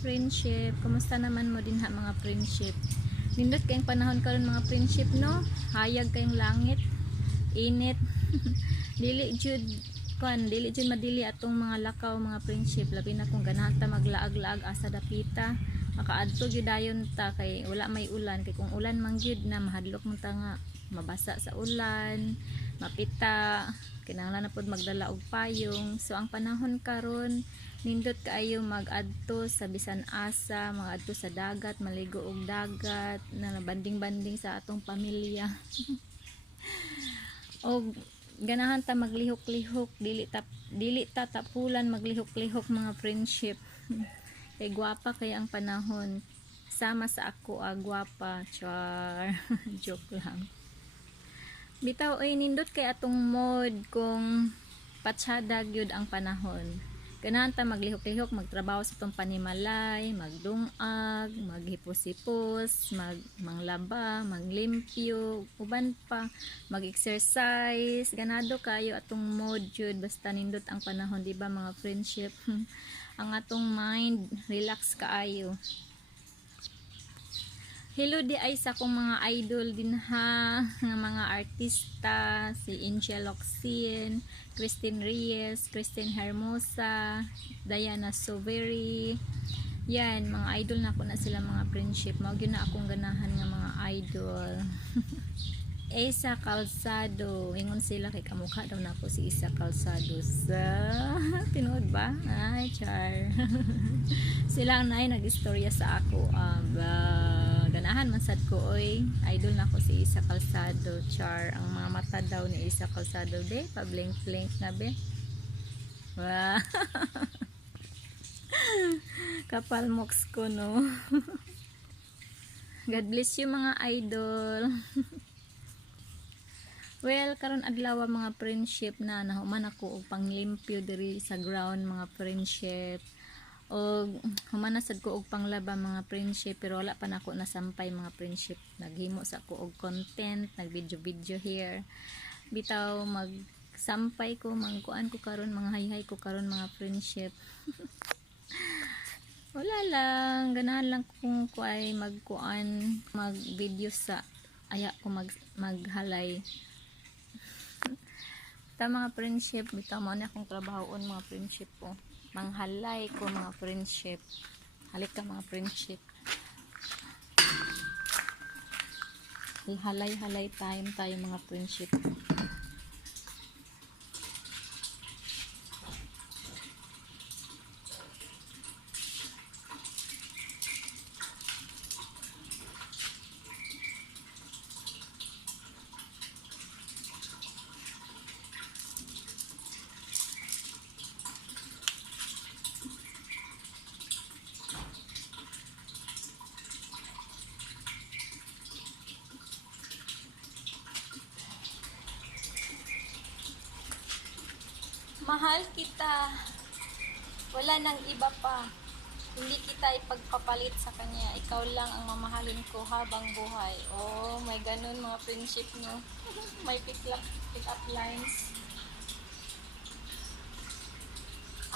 friendship. Kumusta naman mo din ha mga friendship? Nindot kayong panahon karon mga friendship no? Hayag kayong langit, init. dili jud madili atong mga lakaw mga friendship. Labi na kung ganahan ta maglaag-laag asa dapita. Makaadto gyud dayon ta kay wala may ulan, kay kung ulan man gyud na mahadlok mo ta nga mabasa sa ulan, mapita, kinahanglan na pod magdala og payong. So ang panahon karon nindot kaayo mag-adto sa bisan asa, mag-adto sa dagat, maligo og dagat, na banding-banding sa atong pamilya. Og ganahan ta maglihok-lihok, dili ta tapulan maglihok-lihok mga friendship. Kay gwapa kay ang panahon. Sama sa ako gwapa, char. Joke lang. Bitaw ay nindot kay atong mod kung patsyada gyud ang panahon. Ganahan ta maglihok-lihok, magtrabaho sa tong panimalay, magdungag, maghipos-hipos, manglaba, maglimpyo, uban pa, mag-exercise. Ganado kayo atong mod jud basta nindot ang panahon, di ba mga friendship? Ang atong mind relax kaayo. Hello di ay sa kong mga idol din ha, ng mga artista, si Angel Locsin, Christine Reyes, Christine Hermosa, Diana Soveri. Yan, mga idol na ko na sila mga friendship. Mao gyud na akong ganahan nga mga idol. Isa Calzado, ingon sila kay kamukha daw na ako si Isa Calzado sa tinuod ba? Ay, char. Sila ang naay nag-istorya sa ako. Ganahan man sad ko oy. Idol na ako si Isa Calzado, char. Ang mga mata daw ni Isa Calzado de, pa blink-blink na be. Wow. Kapal moks ko no. God bless you mga idol. Well, karon adlaw mga friendship na nahuman ako og panglimpyo diri sa ground mga friendship. Og human na sad ko og panglaba mga friendship pero wala pa nako nasampay mga friendship. Naghimo sa ko og content, nag-video here. Bitaw magsampay ko, mangkuan ko karon, mga hayhay ko karon mga friendship. Wala lang, ganahan lang kung ko ay magkuan, mag-video sa aya ko maghalay. Ta mga friendship, bitaw mo na akong trabahoon mga friendship ko. Manghalay ko mga friendship. Halik ka mga friendship. Halay-halay tayo mga friendship. Mahal kita. Wala nang iba pa. Hindi kita ipagpapalit sa kanya. Ikaw lang ang mamahalin ko habang buhay. Oh, may ganun mga friendship nyo. May pick up lines.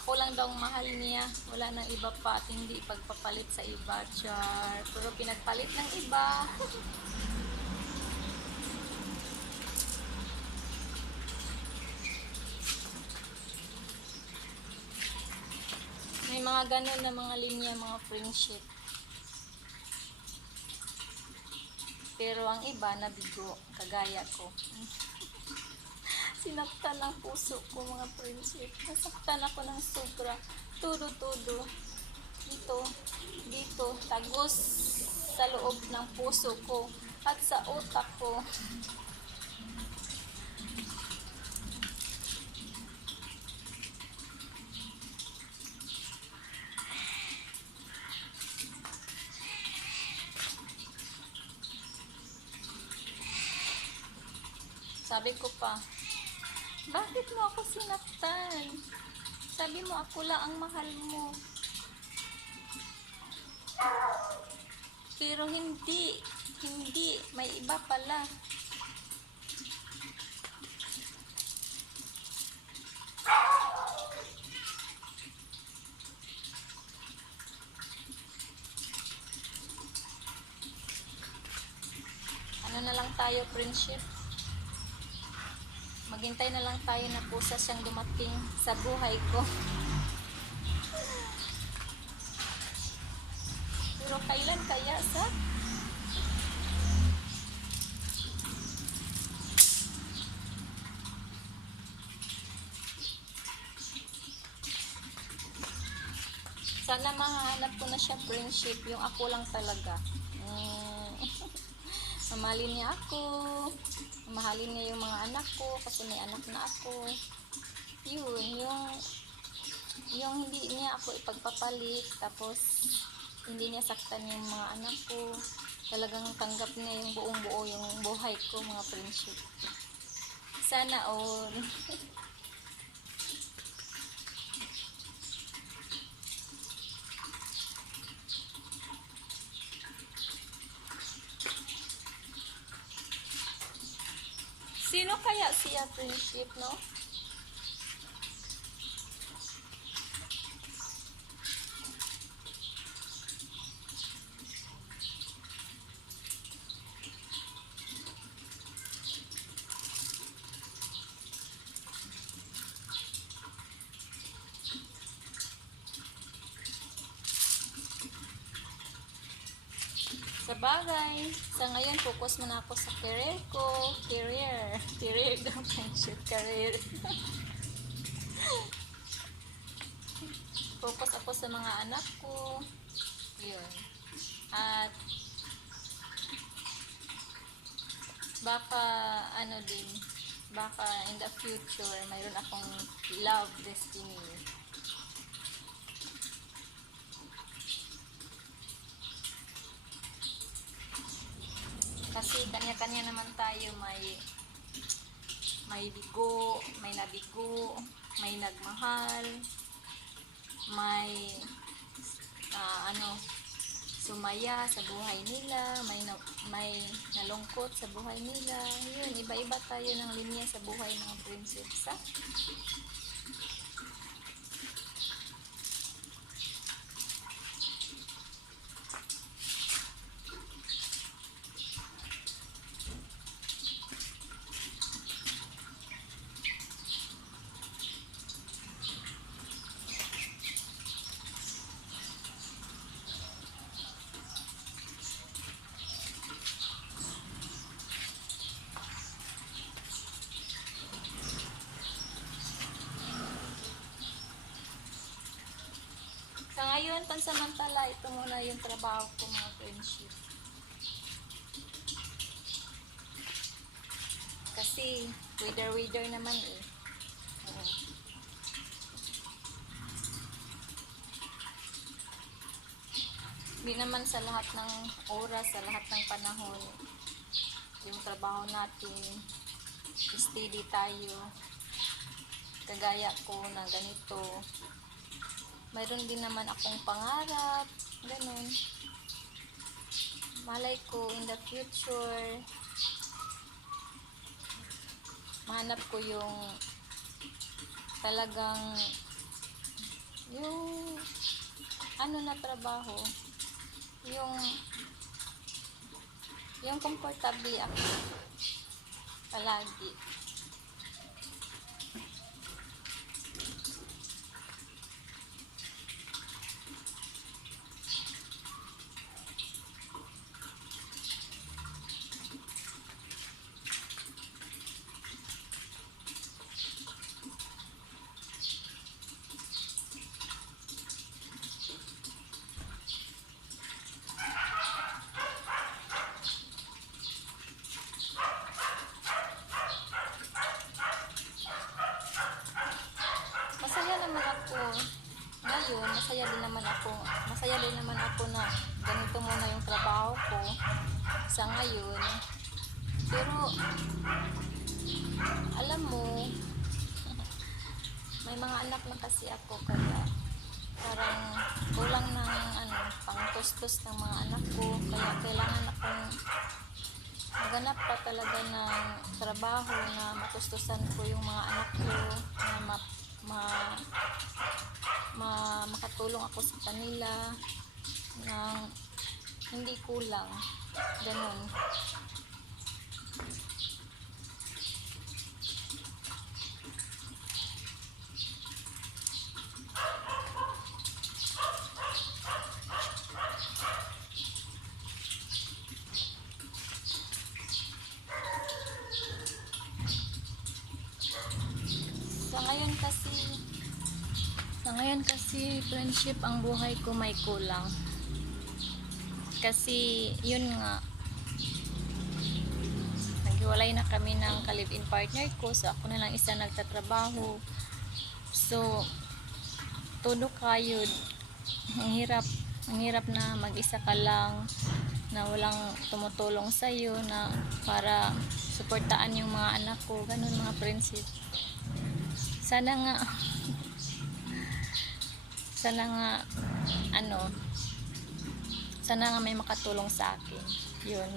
Ako lang daw ang mahal niya. Wala nang iba pa at hindi ipagpapalit sa iba. Char. Pero pinagpalit ng iba. May mga ganun na mga linya, mga friendship. Pero ang iba nabigo, kagaya ko. Sinaktan ang puso ko mga friendship. Nasaktan ako ng sobra. Tudo-tudo. Dito, tagos sa loob ng puso ko at sa utak ko. Sabi ko pa, bakit mo ako sinaktan? Sabi mo ako lang ang mahal mo. Pero hindi, may iba pala. na lang tayo, friendship. Maghintay na lang tayo na pusa siyang dumating sa buhay ko. Pero kailan kaya sa? Sana mahanap ko na siya, friendship. Yung ako lang talaga. Mamahalin niya ako. Mamahalin niya yung mga anak ko kasi may anak na ako. Yun, yung hindi niya ako ipagpapalit, tapos hindi niya saktan yung mga anak ko. Talagang tanggap niya yung buong buo yung buhay ko, mga friendship. Sana all. Sino kaya siya, friendship, no? Sa bagay, sa ngayon, focus muna ako sa career ko. Career daw, friendship, career. Focus ako sa mga anak ko. Yun. At, baka, baka in the future, mayroon akong love destiny. Kasi kanya-kanya naman tayo, may bigo, may nabigo, may nagmahal, may sumaya sa buhay nila, may nalungkot sa buhay nila. Yun, iba-iba tayo ng linya sa buhay ng prinsesa. Sa ngayon, pansamantala, ito muna yung trabaho ko, mga friendship. Kasi, wither naman eh. Hindi naman sa lahat ng oras, sa lahat ng panahon, yung trabaho natin, steady tayo. Kagaya ko na ganito. Mayroon din naman akong pangarap, ganun. Malay ko in the future, mahanap ko yung talagang yung na trabaho, yung comfortable ako palagi. Ngayon, masaya din naman ako na ganito muna yung trabaho ko sa ngayon. Pero alam mo, may mga anak na kasi ako, kaya parang kulang ng pangtustos ng mga anak ko, kaya kailangan akong maghanap pa talaga ng trabaho na matustusan ko yung mga anak ko, na makatulong ako sa kanila ng hindi kulang, ganun. Sa ngayon kasi friendship, ang buhay ko may kulang. Kasi yun nga, naghiwalay na kami ng ka-live-in partner ko, so ako na lang isa nagtatrabaho. So todo kayod, ang hirap na mag-isa ka lang, na walang tumutulong sa iyo na para suportaan yung mga anak ko, ganun mga friendship. Sana nga sana nga sana nga may makatulong sa akin. Yun.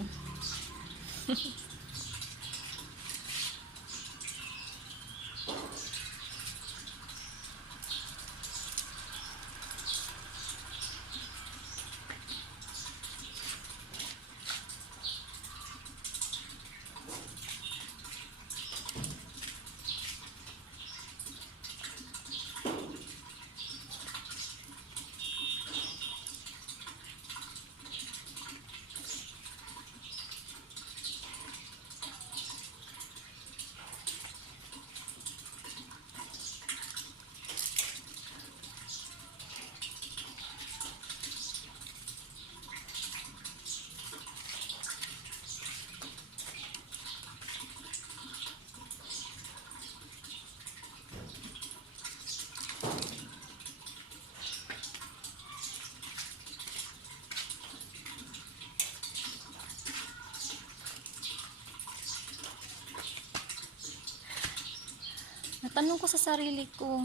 Natanong ko sa sarili ko,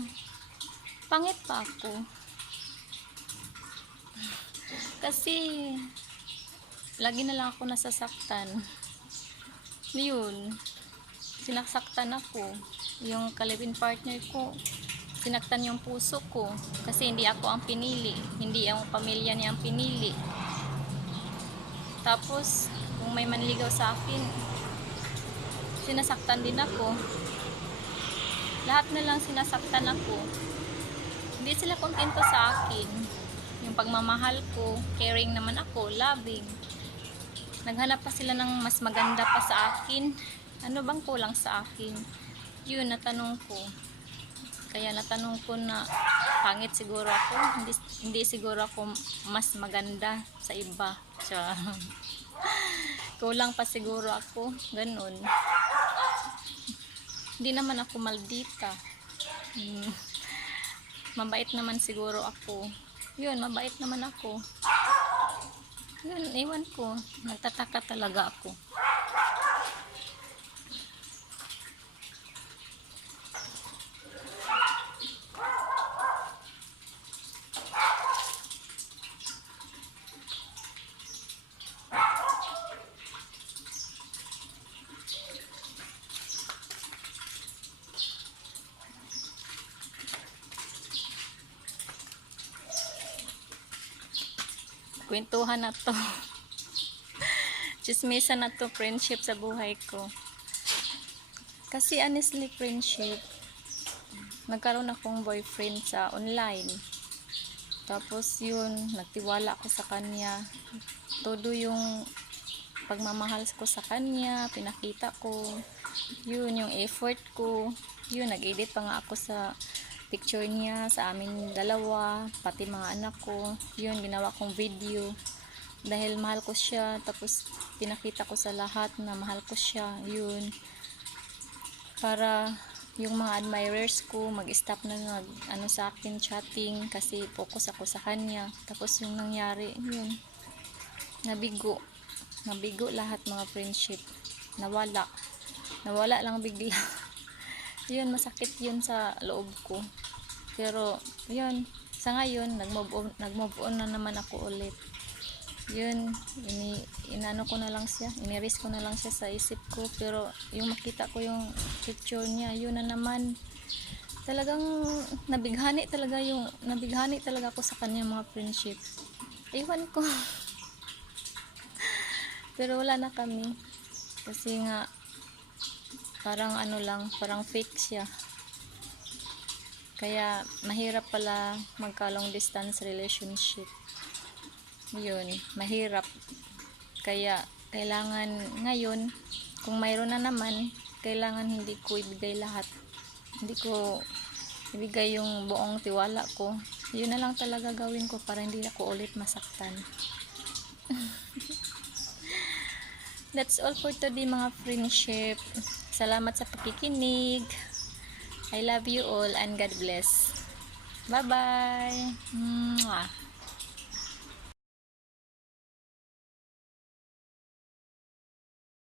pangit pa ako? Kasi lagi na lang ako nasasaktan. Yun, sinasaktan ako. Yung ka-live-in partner ko, sinaktan yung puso ko kasi hindi ako ang pinili, hindi ang pamilya niya ang pinili. Tapos kung may manligaw sa akin, sinasaktan din ako. Lahat na lang sinasaktan ako. Hindi sila kontento sa akin. Yung pagmamahal ko, caring naman ako, loving. Naghanap pa sila ng mas maganda pa sa akin. Ano bang kulang sa akin? Yun, natanong ko. Kaya natanong ko na pangit siguro ako. Hindi siguro ako mas maganda sa iba. So, kulang pa siguro ako. Ganun. Hindi naman ako maldita. Mabait naman siguro ako. Yun, mabait naman ako. Yun, ewan ko. Nagtataka talaga ako. Kwentuhan na to. Chismisan na to, friendship sa buhay ko. Kasi honestly, friendship, nagkaroon akong boyfriend sa online. Tapos yun, nagtiwala ako sa kanya. Todo yung pagmamahal ko sa kanya, pinakita ko. Yun, yung effort ko. Yun, nag-edit pa nga ako sa picture niya sa amin dalawa, pati mga anak ko. Yun, ginawa kong video dahil mahal ko siya. Tapos pinakita ko sa lahat na mahal ko siya. Yun, para yung mga admirers ko mag-stop na sa akin chatting kasi focus ako sa kanya. Tapos yung nangyari, yun, nabigo lahat mga friendship. Nawala lang bigla. Yun, masakit yun sa loob ko. Pero yun, sa ngayon nag-move on na naman ako ulit. Yun, inano ko na lang siya, iniris ko na lang siya sa isip ko. Pero yung makita ko yung picture niya, yun na naman, talagang nabighani talaga ako sa kanya mga friendship. Ewan ko. Pero wala na kami. Kasi nga, parang ano lang, parang fake siya. Kaya, mahirap pala magka-long distance relationship. Yun, mahirap. Kaya, kailangan ngayon, kung mayroon na naman, kailangan hindi ko ibigay lahat. Hindi ko ibigay yung buong tiwala ko. Yun na lang talaga gawin ko para hindi ako ulit masaktan. That's all for today mga friendship. Salamat sa pakikinig. I love you all and God bless. Bye-bye. Mwah.